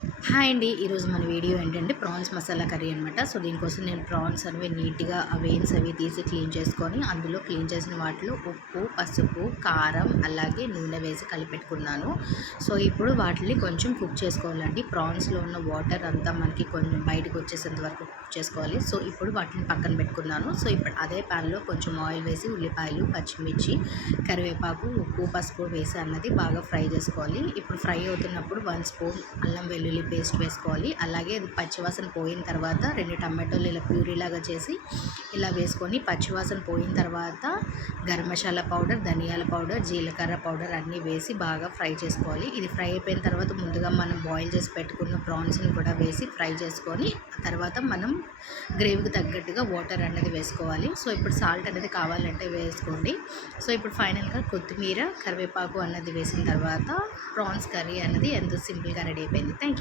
Hi అండి. ఈరోజు మన వీడియో ఏంటంటే ప్రాన్స్ మసాలా కర్రీ అనమాట. సో దీనికోసం నేను ప్రాన్స్ అనేవి నీట్‌గా ఆ వెయిన్స్ అవి తీసి క్లీన్ చేసుకొని, అందులో క్లీన్ చేసిన వాటిలో ఉప్పు, పసుపు, కారం అలాగే నూనె వేసి కలిపెట్టుకున్నాను. సో ఇప్పుడు వాటిని కొంచెం కుక్ చేసుకోవాలండి. ప్రాన్స్‌లో ఉన్న వాటర్ అంతా మనకి కొంచెం బయటకు వచ్చేసేంత వరకు కుక్ చేసుకోవాలి. సో ఇప్పుడు వాటిని పక్కన పెట్టుకున్నాను. సో ఇప్పుడు అదే ప్యాన్‌లో కొంచెం ఆయిల్ వేసి ఉల్లిపాయలు, పచ్చిమిర్చి, కరివేపాకు, ఉప్పు, పసుపు వేసి అన్నది బాగా ఫ్రై చేసుకోవాలి. ఇప్పుడు ఫ్రై అవుతున్నప్పుడు 1 స్పూన్ అల్లం వెల్లుల్లి పేస్ట్ వేసుకోవాలి. అలాగే అది పచ్చివాసన పోయిన తర్వాత 2 టమాటోలు ఇలా ప్యూరీలాగా చేసి ఇలా వేసుకొని పచ్చివాసన పోయిన తర్వాత గరం మసాలా పౌడర్, ధనియాల పౌడర్, జీలకర్ర పౌడర్ అన్నీ వేసి బాగా ఫ్రై చేసుకోవాలి. ఇది ఫ్రై అయిపోయిన తర్వాత ముందుగా మనం బాయిల్ చేసి పెట్టుకున్న ప్రాన్స్ని కూడా వేసి ఫ్రై చేసుకొని తర్వాత మనం గ్రేవీకి తగ్గట్టుగా వాటర్ అనేది వేసుకోవాలి. సో ఇప్పుడు సాల్ట్ అనేది కావాలంటే వేసుకోండి. సో ఇప్పుడు ఫైనల్గా కొత్తిమీర, కరివేపాకు అన్నది వేసిన తర్వాత ప్రాన్స్ కర్రీ అన్నది ఎంతో సింపుల్గా రెడీ అయిపోయింది. Thank you.